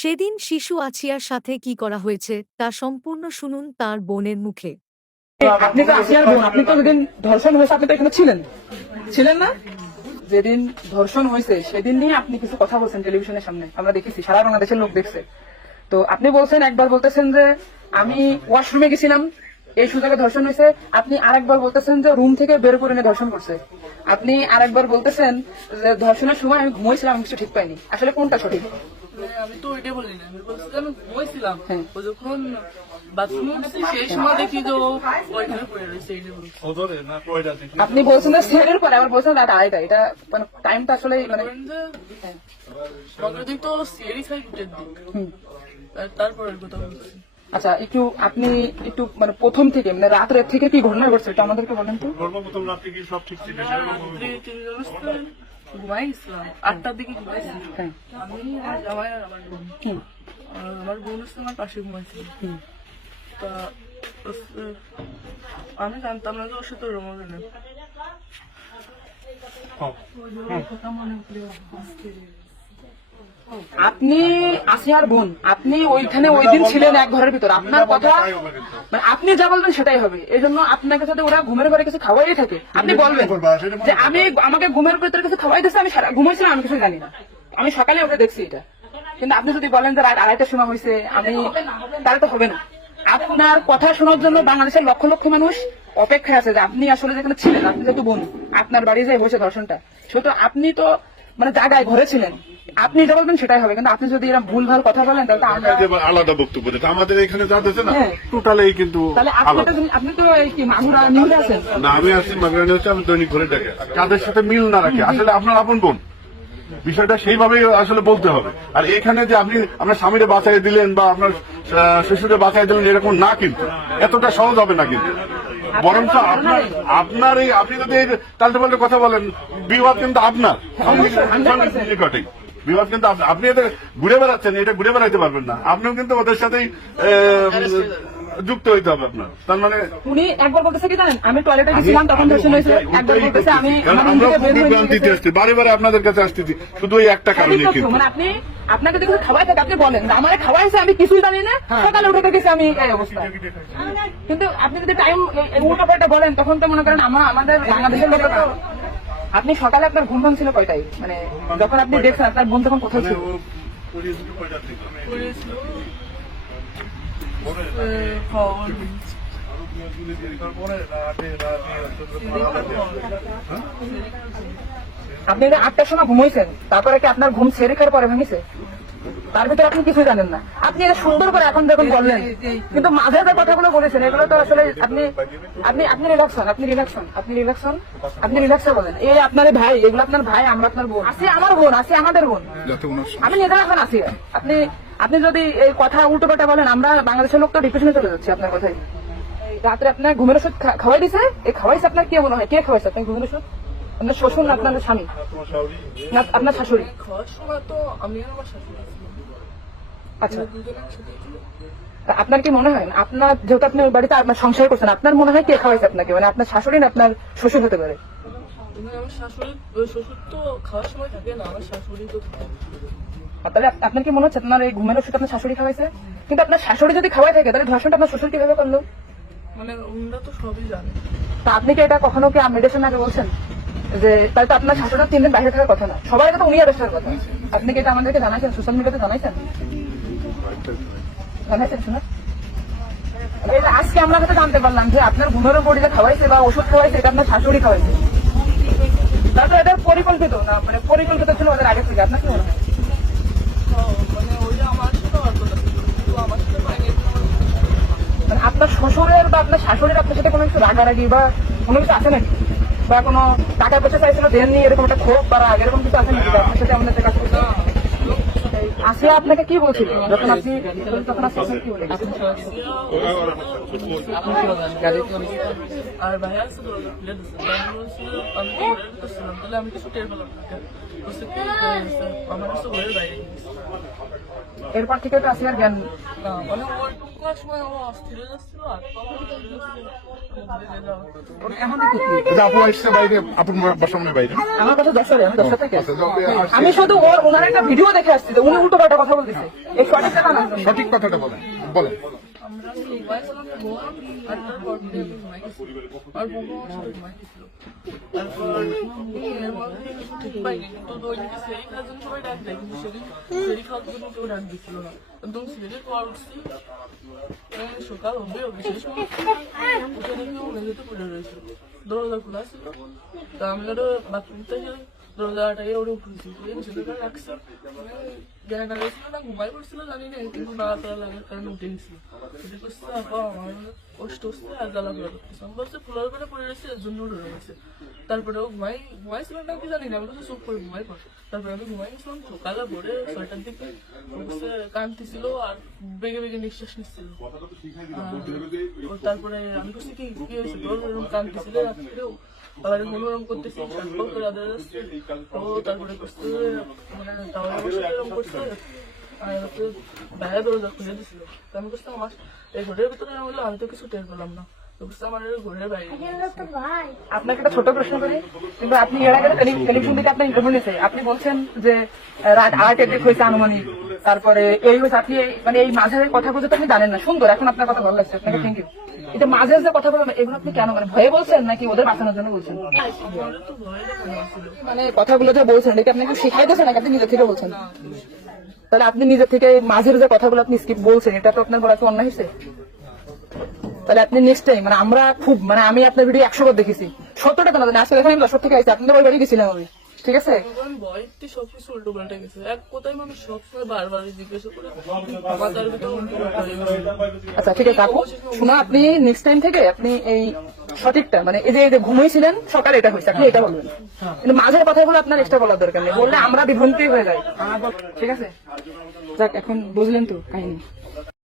সেদিন শিশু আছিয়ার সাথে কি করা হয়েছে, তা সম্পূর্ণ শুনুন তার বোনের মুখে। আপনি তো আসিয়ার বোন, আপনি তো যেদিন ধর্ষণ হয়েছে, আপনি তো এখানে ছিলেন। ছিলেন না? যেদিন ধর্ষণ হয়েছে, সেদিন নিয়ে আপনি কিছু কথা বলছেন টেলিভিশনের সামনে, আমরা দেখেছি, সারা বাংলাদেশের লোক দেখছে। তো আপনি বলছেন, একবার বলতেছেন যে আমি ওয়াশরুমে গেছিলাম, এই সুযোগে ধর্ষণ হয়েছে, আপনি আরেকবার বলতেছেন যে রুম থেকে বের করে নিয়ে ধর্ষণ করছে। আপনি আরেকবার বলতেছেন যে ধর্ষণের সময় আমি ঘুমাইছিলাম, আমি কিছু ঠিক পাইনি। আসলে কোনটা সঠিক? আমি তো ওইটাই বলি না আমি বলছি ঘুমাইছিলাম। হ্যাঁ। ও যখন বাথরুমে গেছি সেই সময় দেখি যে ওইখানে পড়ে রয়েছে এইটাই বলছি। আপনি বলছেন যে সেটের পরে আবার বলছেন রাত আড়াইটা এটা মানে টাইমটা আসলে মানে তো সিঁড়ি খাই দুটের দিক তারপরের কথা বলছি। আচ্ছা একটু আপনি একটু মানে প্রথম থেকে মানে রাত্রের থেকে কি ঘটনা ঘটছে এটা আমাদেরকে বলেন তো। রাত্রে কি সব ঠিক ছিল? সেরকম রাত্রি তিনজন আসতে ঘুমাই গেছিলাম আটটার দিকে ঘুমাইছি হ্যাঁ। আমি আমার জামাই আর আমার বোন। আমার বোন হচ্ছে আমার পাশে ঘুমাইছিল। তা আমি জানতাম না যে ওর সাথে রোমা নেই আপনি আসিয়ার বোন আপনি ওইখানে ওই দিন ছিলেন এক ঘরের ভিতর। আপনার কথা মানে আপনি যা বলবেন সেটাই হবে। এই জন্য আপনাকে সাথে ওরা ঘুমের ঘরে কিছু খাওয়াই থাকে। আপনি বলবেন যে আমি আমাকে ঘুমের ভিতরে কিছু খাওয়াই দিচ্ছে আমি সারা- ঘুমাইছিলাম আমি কিছু জানি না। আমি সকালে উঠে দেখছি এটা। কিন্তু আপনি যদি বলেন যে রাত আড়াইটার সময় হয়েছে আমি তাহলে তো হবে না। আপনার কথা শোনার জন্য বাংলাদেশের লক্ষ লক্ষ মানুষ অপেক্ষায় আছে যে আপনি আসলে যেখানে ছিলেন আপনি যেহেতু বোন আপনার বাড়ি যে হয়েছে ধর্ষণটা সেহেতু আপনি তো মানে জায়গায় ঘরে ছিলেন। আপনি যেটা বলবেন সেটাই হবে কিন্তু আপনি যদি এরকম ভুল ভালো কথা বলেন তাহলে তো আমরা আলাদা বক্তব্য দিতে আমাদের এখানে যা দিচ্ছে না হ্যাঁ। টোটালি কিন্তু তাহলে আপনি তো আপনি তো এই কি মাগুরা নিউজে আছেন? না আমি আসছি মাগরানি হচ্ছে আমি দৈনিক ঘরে দেখে। কাদের সাথে মিল না রাখে আসলে আপনার আপন বোন। বিষয়টা সেইভাবেই আসলে বলতে হবে। আর এখানে যে আপনি আপনার স্বামীরে বাঁচাই দিলেন বা আপনার শ্বশুরে বাঁচাই দিলেন এরকম না কিন্তু। এতটা সহজ হবে না কিন্তু। বরঞ্চ আপনার আপনার এই আপনি যদি তালতে পাল্টে কথা বলেন বিবাদ কিন্তু আপনার। নিকটেই বিবাদ কিন্তু আপনি এদের ঘুরে বেড়াচ্ছেন এটা ঘুরে বেড়াইতে পারবেন না। আপনিও কিন্তু ওদের সাথেই যুক্ত হইতে হবে আপনার। তার মানে উনি একবার বলতেছে কি জানেন? আমি টয়লেটে গেছিলাম তখন ধর্ষণ হয়েছে একবার বলতেছে আমি বের হয়ে গেছি। আসছি বারে বারে আপনাদের কাছে আসতেছি শুধু এই একটা কারণে কিন্তু। মানে আপনি আপনাকে যদি কিছু খাওয়াই থাকে আপনি বলেন আমার খাওয়াইছে আমি কিছুই জানি না। সকালে উঠে দেখেছি আমি এই অবস্থা কিন্তু আপনি যদি টাইম উল্টো পাল্টা বলেন তখন তো মনে করেন আমার আমাদের বাংলাদেশের আপনি সকালে আপনার ঘুম ভাঙ ছিল কয়টাই মানে যখন আপনি দেখছেন আপনার বোন তখন কোথায় ছিল? আপনি যে আটটার সময় ঘুমাইছেন তারপরে কি আপনার ঘুম ছেড়ে খেয়ে পরে ভেঙেছে? তার ভিতরে আপনি কিছুই জানেন না। আপনি এটা সুন্দর করে এখন দেখুন বললেন। কিন্তু মাঝে যে কথাগুলো বলেছেন এগুলো তো আসলে আপনি আপনি আপনি রিল্যাক্স হন আপনি রিল্যাক্স হন আপনি রিল্যাক্স হন আপনি রিল্যাক্সে বলেন। এই আপনার ভাই এগুলো আপনার ভাই আমরা আপনার বোন। আসি আমার বোন আসি আমাদের বোন। আমি নিজের এখন আসি। আপনি আপনি যদি এই কথা উল্টো পাল্টা বলেন আমরা বাংলাদেশের লোক তো ডিপ্রেশনে চলে যাচ্ছি আপনার কথাই। রাত্রে আপনার ঘুমের ওষুধ খাওয়াই দিছে? এই খাওয়াইছে আপনার কে মনে হয়? কে খাওয়াইছে আপনার ঘুমের ওষুধ? আপনার শ্বশুর না আপনার স্বামী? না আপনার শাশুড়ি। খাওয়ার সময় তো আমি আমার শাশুড়ি আচ্ছা। আপনার কি মনে হয়? আপনার যেহেতু আপনি ওই বাড়িতে আপনার সংসার করছেন আপনার মনে হয় কে খাওয়াইছে আপনাকে? মানে আপনার শাশুড়ি না আপনার শ্বশুর হতে পারে? কিন্তু আমার শাশুড়ি শ্বশুর তো খাওয়ার সময় থাকে না আমার শাশুড়ি তো তাহলে আপনার কি মনে হচ্ছে আপনার এই ঘুমের ওষুধ আপনার শাশুড়ি খাওয়াইছে? কিন্তু আপনার শাশুড়ি যদি খাওয়াই থাকে তাহলে ধর্ষণটা আপনার শ্বশুর কীভাবে করল? মানে ওনারা তো সবই জানে। তা আপনি কি এটা কখনো কি মেডিসিন আগে বলছেন? যে তাহলে তো আপনার শাশুড়ি তিন দিন বাইরে থাকার কথা না। সবাই তো উনি আর কথা। আপনি কি এটা আমাদেরকে জানাইছেন? সোশ্যাল মিডিয়াতে জানাইছেন? আজকে আমরা হয়তো জানতে পারলাম যে আপনার ঘুমেরও বডিতে খাওয়াইছে বা ওষুধ খাওয়াইছে, এটা আপনার শাশুড়ি খাওয়াইছে। এটা পরিকল্পিত না মানে পরিকল্পিত ছিল ওদের আগে থেকে, আপনার কি মনে হয়? মানে আপনার শ্বশুরের বা আপনার শাশুড়ির আপনার সাথে কোনো কিছু রাগারাগি বা কোনো কিছু আছে নাকি? বা কোনো টাকা পয়সা চাইছিল, দেন নিয়ে এরকম একটা ক্ষোভ বা এরকম কিছু আছে নাকি আপনার সাথে আমাদের কাছে? আসিয়া আপনাকে কি বলছিল যখন আপনি তখন আসিয়া কি বলেছিল? আর ভাইয়া আমি কিছু টের পেলাম আমার কাছে বাইরে এরপর থেকে তো আসিয়ার জ্ঞান মানে সময় আমার অস্থির যাচ্ছিল আর আমি থেকে আচ্ছা, আমি শুধু ওর ওনার একটা ভিডিও দেখে আসছি উনি উল্টো পাল্টা কথা বলতেছে। সঠিক কথাটা বলেন বলেন। আমরা ঘুমাই ছিলাম বোন আর তারপর থেকে আমি ঘুমাই গেছি আর বোন আমার সাথে ঘুমাই গেছিল তারপর এর মধ্যে কিছু ঠিক পাইনি কিন্তু দৈনিক সেরি খাওয়ার জন্য সবাই ডাক দেয় কিন্তু সেদিন সেরি খাওয়ার জন্য কেউ ডাক দিচ্ছিল না একদম সেরি পর উঠছি এই সকাল হবে হবে সেই সময় উঠে দেখি ও মেঝেতে পড়ে রয়েছিল দরজা খোলা ছিল তা আমি ওটা বাথরুম থেকে দরজাটাই ওরে উঠেছি সেটা রাখছি জ্ঞান আগেছিল না ঘুমাই পড়ছিল জানি না কিন্তু না তারা লাগার কারণে উঠে গেছিল উঠে করছে আপা আমার কষ্ট হচ্ছে আর জ্বালা পোড়া করতেছে আমি বলছে ফুলার করে পড়ে রয়েছে এর জন্য উঠে গেছে তারপরে ও ঘুমাই ঘুমাইছিল না কি জানি না আমি বলছি চুপ করে ঘুমাই পড় তারপরে আমি ঘুমাই গেছিলাম সকালে ভোরে ছয়টার দিকে কাঁদতেছিল আর বেগে বেগে নিঃশ্বাস নিচ্ছিল। তারপরে আমি বলছি কি কি হয়েছে? তোর কাঁদতেছিল রাত্রেও। আবার মনোরম করতেছি সাতপাও করে আদা যাচ্ছে ও তারপরে মানে টাওয়ারে বসে এরকম করছে আর হচ্ছে বাইরে দরজা খুলে দিছিল। তো আমি করছি আমার এই ঘরের ভিতরে আমি বললাম, আমি তো কিছু টের পেলাম না। আপনাকে একটা ছোট প্রশ্ন করি কিন্তু আপনি এর আগে টেলি- থেকে আপনার ইন্টারভিউ নিয়েছে আপনি বলছেন যে রাত আটের দিক হয়েছে আনুমানিক। তারপরে এই হয়েছে, আপনি মানে এই মাঝের কথাগুলো তো আপনি জানেন না। সুন্দর, এখন আপনার কথা ভালো লাগছে। আপনাকে থ্যাংক ইউ এটা মাঝের যে কথা বলেন এগুলো আপনি কেন মানে ভয়ে বলছেন নাকি ওদের বাঁচানোর জন্য বলছেন? মানে কথাগুলো যে বলছেন, এটা কি আপনাকে শিখাইতেছেন নাকি আপনি নিজে থেকে বলছেন? তাহলে আপনি নিজে থেকে মাঝের যে কথাগুলো আপনি স্কিপ বলছেন, এটা তো আপনার বলা কি অন্যায় হয়েছে। তাহলে আপনি নেক্সট টাইম মানে আমরা খুব মানে আমি আপনার ভিডিও একশো বার দেখেছি। সত্তরটা তো না আসলে এখানে দশটা থেকে আসছি আপনাদের বাড়ি গেছিলাম আমি ঠিক আছে? তখন সবকিছু উল্টো পাল্টে গেছে। এক কোথায় মানুষ সবসময় বারবার জিজ্ঞাসা করে মাথার ভিতরে উল্টো পাল্টা হয়ে গেছে। আচ্ছা ঠিক আছে আপু শোনো আপনি নেক্সট টাইম থেকে আপনি এই সঠিকটা মানে এই যে এই যে ঘুমিয়েছিলেন সকালে এটা হয়েছে আপনি এটা বলবেন। কিন্তু মাঝের কথাগুলো আপনার এক্সট্রা বলার দরকার নেই বললে আমরা বিভ্রান্তি হয়ে যাই। ঠিক আছে? যাক এখন বুঝলেন তো কাহিনী।